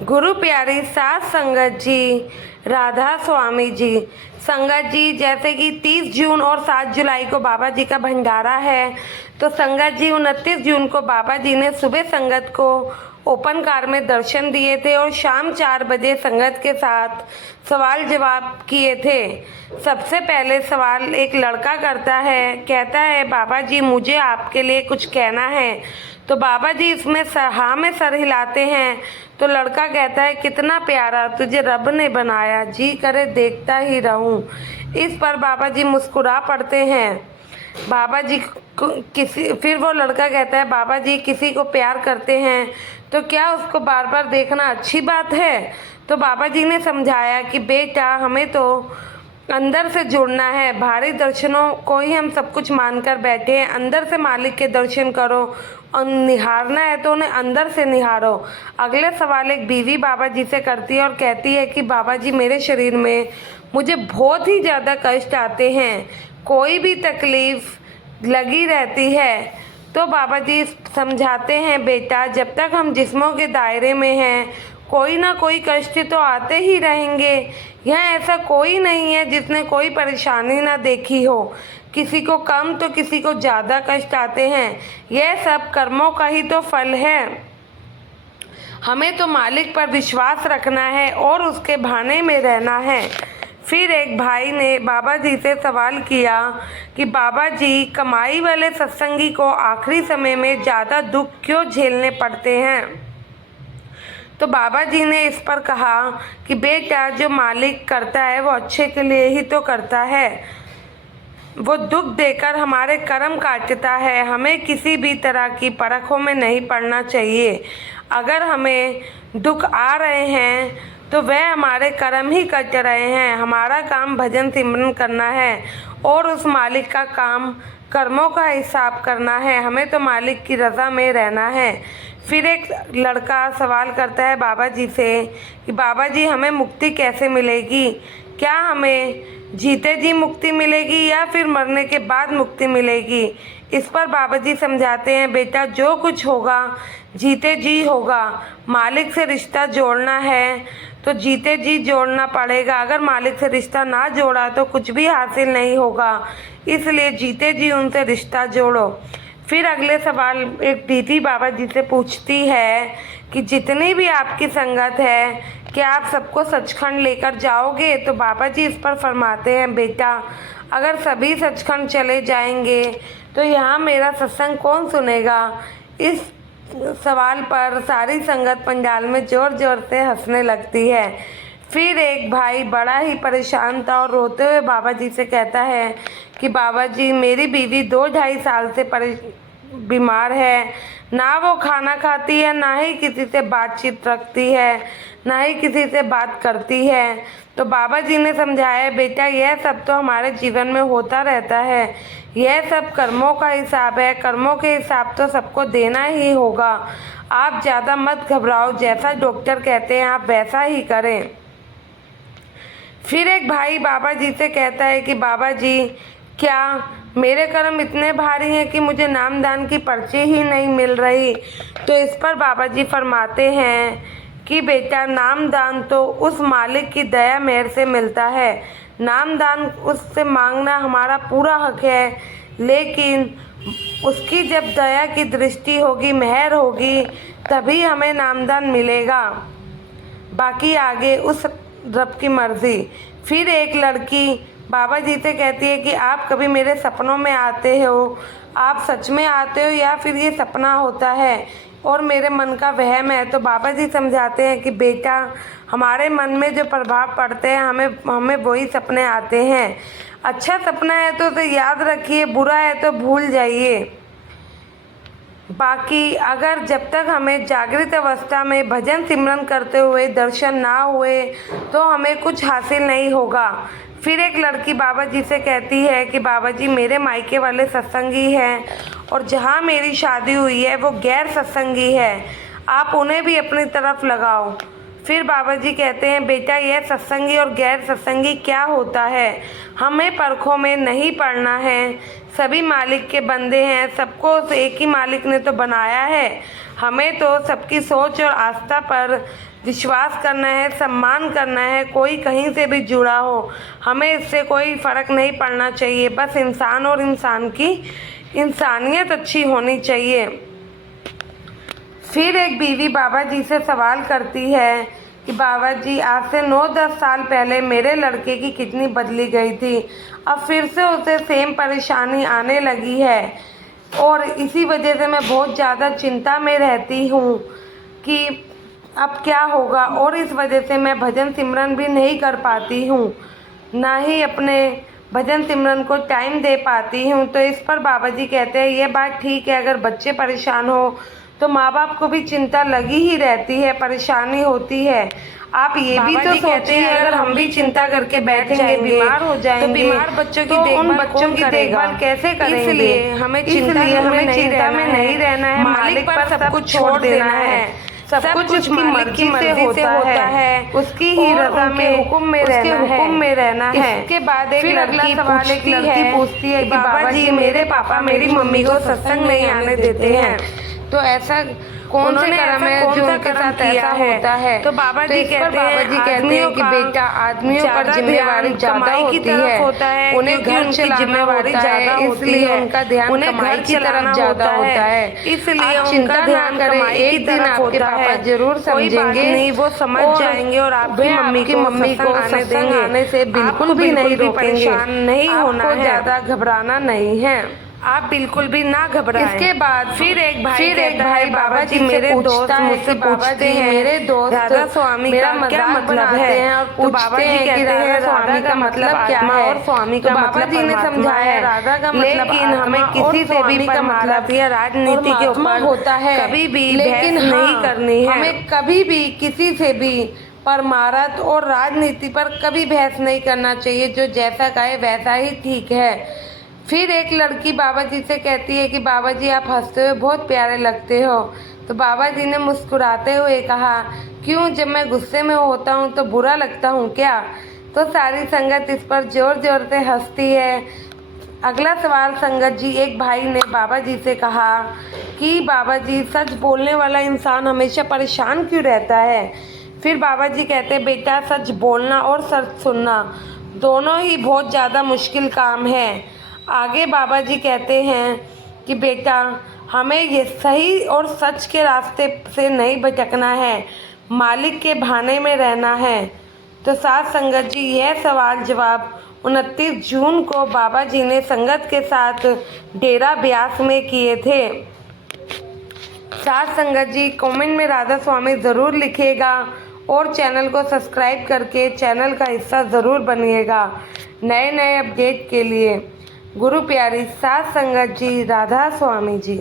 गुरु प्यारी सात संगत जी, राधा स्वामी जी। संगत जी, जैसे कि 30 जून और 7 जुलाई को बाबा जी का भंडारा है, तो संगत जी 29 जून को बाबा जी ने सुबह संगत को ओपन कार में दर्शन दिए थे और शाम 4 बजे संगत के साथ सवाल जवाब किए थे। सबसे पहले सवाल एक लड़का करता है, कहता है बाबा जी मुझे आपके लिए कुछ कहना है। तो बाबा जी इसमें हाँ में सर हिलाते हैं। तो लड़का कहता है कितना प्यारा तुझे रब ने बनाया, जी करे देखता ही रहूं। इस पर बाबा जी मुस्कुरा पड़ते हैं। बाबा जी फिर वो लड़का कहता है बाबा जी किसी को प्यार करते हैं तो क्या उसको बार बार देखना अच्छी बात है। तो बाबा जी ने समझाया कि बेटा हमें तो अंदर से जुड़ना है, बाहरी दर्शनों को ही हम सब कुछ मानकर बैठे हैं। अंदर से मालिक के दर्शन करो और निहारना है तो उन्हें अंदर से निहारो। अगले सवाल एक बीवी बाबा जी से करती है और कहती है कि बाबा जी मेरे शरीर में मुझे बहुत ही ज़्यादा कष्ट आते हैं, कोई भी तकलीफ़ लगी रहती है। तो बाबा जी समझाते हैं बेटा जब तक हम जिस्मों के दायरे में हैं कोई ना कोई कष्ट तो आते ही रहेंगे। यहाँ ऐसा कोई नहीं है जिसने कोई परेशानी ना देखी हो, किसी को कम तो किसी को ज़्यादा कष्ट आते हैं। यह सब कर्मों का ही तो फल है। हमें तो मालिक पर विश्वास रखना है और उसके भाने में रहना है। फिर एक भाई ने बाबा जी से सवाल किया कि बाबा जी कमाई वाले सत्संगी को आखिरी समय में ज़्यादा दुख क्यों झेलने पड़ते हैं। तो बाबा जी ने इस पर कहा कि बेटा जो मालिक करता है वो अच्छे के लिए ही तो करता है, वो दुख देकर हमारे कर्म काटता है। हमें किसी भी तरह की परखों में नहीं पड़ना चाहिए। अगर हमें दुख आ रहे हैं तो वह हमारे कर्म ही कट रहे हैं। हमारा काम भजन सिमरन करना है और उस मालिक का काम कर्मों का हिसाब करना है। हमें तो मालिक की रज़ा में रहना है। फिर एक लड़का सवाल करता है बाबा जी से कि बाबा जी हमें मुक्ति कैसे मिलेगी, क्या हमें जीते जी मुक्ति मिलेगी या फिर मरने के बाद मुक्ति मिलेगी। इस पर बाबा जी समझाते हैं बेटा जो कुछ होगा जीते जी होगा। मालिक से रिश्ता जोड़ना है तो जीते जी जोड़ना पड़ेगा। अगर मालिक से रिश्ता ना जोड़ा तो कुछ भी हासिल नहीं होगा, इसलिए जीते जी उनसे रिश्ता जोड़ो। फिर अगले सवाल एक दीदी बाबा जी से पूछती है कि जितनी भी आपकी संगत है क्या आप सबको सचखंड लेकर जाओगे। तो बाबा जी इस पर फरमाते हैं बेटा अगर सभी सचखंड चले जाएंगे तो यहाँ मेरा सत्संग कौन सुनेगा। इस सवाल पर सारी संगत पंडाल में ज़ोर ज़ोर से हंसने लगती है। फिर एक भाई बड़ा ही परेशान था और रोते हुए बाबा जी से कहता है कि बाबा जी मेरी बीवी 2-2.5 साल से बीमार है, ना वो खाना खाती है, ना ही किसी से बातचीत रखती है, ना ही किसी से बात करती है। तो बाबा जी ने समझाया बेटा यह सब तो हमारे जीवन में होता रहता है, यह सब कर्मों का हिसाब है, कर्मों के हिसाब तो सबको देना ही होगा। आप ज़्यादा मत घबराओ, जैसा डॉक्टर कहते हैं आप वैसा ही करें। फिर एक भाई बाबा जी से कहता है कि बाबा जी क्या मेरे कर्म इतने भारी हैं कि मुझे नामदान की पर्ची ही नहीं मिल रही। तो इस पर बाबा जी फरमाते हैं कि बेटा नामदान तो उस मालिक की दया मेहर से मिलता है, नामदान उससे मांगना हमारा पूरा हक है, लेकिन उसकी जब दया की दृष्टि होगी, मेहर होगी, तभी हमें नामदान मिलेगा, बाकी आगे उस रब की मर्जी। फिर एक लड़की बाबा जी से कहती है कि आप कभी मेरे सपनों में आते हो, आप सच में आते हो या फिर ये सपना होता है और मेरे मन का वहम है। तो बाबा जी समझाते हैं कि बेटा हमारे मन में जो प्रभाव पड़ते हैं हमें वही सपने आते हैं। अच्छा सपना है तो उसे याद रखिए, बुरा है तो भूल जाइए। बाकी अगर जब तक हमें जागृत अवस्था में भजन सिमरन करते हुए दर्शन ना हुए तो हमें कुछ हासिल नहीं होगा। फिर एक लड़की बाबा जी से कहती है कि बाबा जी मेरे मायके वाले सत्संगी हैं और जहाँ मेरी शादी हुई है वो गैर सत्संगी है, आप उन्हें भी अपनी तरफ लगाओ। फिर बाबा जी कहते हैं बेटा यह सत्संगी और गैर सत्संगी क्या होता है, हमें परखों में नहीं पड़ना है। सभी मालिक के बंदे हैं, सबको एक ही मालिक ने तो बनाया है, हमें तो सबकी सोच और आस्था पर विश्वास करना है, सम्मान करना है। कोई कहीं से भी जुड़ा हो, हमें इससे कोई फ़र्क नहीं पड़ना चाहिए। बस इंसान और इंसान की इंसानियत अच्छी होनी चाहिए। फिर एक बीवी बाबा जी से सवाल करती है कि बाबा जी, आज से 9-10 साल पहले मेरे लड़के की किडनी बदली गई थी, अब फिर से उसे सेम परेशानी आने लगी है और इसी वजह से मैं बहुत ज़्यादा चिंता में रहती हूँ कि अब क्या होगा, और इस वजह से मैं भजन सिमरन भी नहीं कर पाती हूँ, ना ही अपने भजन सिमरन को टाइम दे पाती हूँ। तो इस पर बाबा जी कहते हैं, ये बात ठीक है, अगर बच्चे परेशान हो तो माँ बाप को भी चिंता लगी ही रहती है, परेशानी होती है। आप ये भी तो सोचिए, अगर हम भी चिंता करके बैठेंगे, बीमार हो जाएंगे, तो बीमार बच्चों की देखभाल कैसे करेंगे? इसलिए हमें चिंता में नहीं रहना है, मालिक पर सब कुछ छोड़ देना है। सब कुछ उसकी मर्जी से होता है, उसकी ही रज़ा में, हुक्म में रहना है। इसके बाद एक लड़की पूछती है कि बाबा जी, मेरे पापा मेरी मम्मी को सत्संग नहीं आने देते हैं, तो ऐसा कौन से कर्म है जो उनके साथ ऐसा होता है? तो बाबा जी कहते हैं कि बेटा, आदमियों पर जिम्मेवारी ज्यादा होता है, उन्हें घर चलाना होता है, इसलिए उनका ध्यान कमाई की तरफ ज्यादा होता है। इसलिए आप चिंता ध्यान करें, एक दिन आपके पापा जरूर समझेंगे, नहीं वो समझ जाएंगे और आपकी मम्मी को सत्संग आने से बिल्कुल भी नहीं रोकेंगे। परेशान नहीं होना है, ज्यादा घबराना नहीं है, आप बिल्कुल भी ना घबराएं। इसके बाद फिर एक भाई बाबा जी मेरे दोस्त मुझसे पूछते हैं, मेरे दोस्त राधा स्वामी का क्या मतलब है? और तो बाबा जी कहते हैं, राधा का मतलब क्या है और स्वामी का मतलब जी ने समझाया, राधा का मतलब, लेकिन हमें किसी से भी परमार्थ या राजनीति के ऊपर होता है कभी भी लेकिन नहीं करनी है। हमें कभी भी किसी से भी परमार्थ और राजनीति पर कभी बहस नहीं करना चाहिए, जो जैसा कहे वैसा ही ठीक है। फिर एक लड़की बाबा जी से कहती है कि बाबा जी, आप हंसते हुए बहुत प्यारे लगते हो। तो बाबा जी ने मुस्कुराते हुए कहा, क्यों, जब मैं गुस्से में होता हूँ तो बुरा लगता हूँ क्या? तो सारी संगत इस पर जोर जोर से हंसती है। अगला सवाल संगत जी, एक भाई ने बाबा जी से कहा कि बाबा जी, सच बोलने वाला इंसान हमेशा परेशान क्यों रहता है? फिर बाबा जी कहते हैं, बेटा, सच बोलना और सच सुनना दोनों ही बहुत ज़्यादा मुश्किल काम है। आगे बाबा जी कहते हैं कि बेटा, हमें ये सही और सच के रास्ते से नहीं भटकना है, मालिक के भाने में रहना है। तो साथ संगत जी, यह सवाल जवाब 29 जून को बाबा जी ने संगत के साथ डेरा ब्यास में किए थे। साथ संगत जी, कमेंट में राधा स्वामी ज़रूर लिखिएगा और चैनल को सब्सक्राइब करके चैनल का हिस्सा ज़रूर बनिएगा नए अपडेट के लिए। गुरु प्यारी साथ संगत जी, राधा स्वामी जी।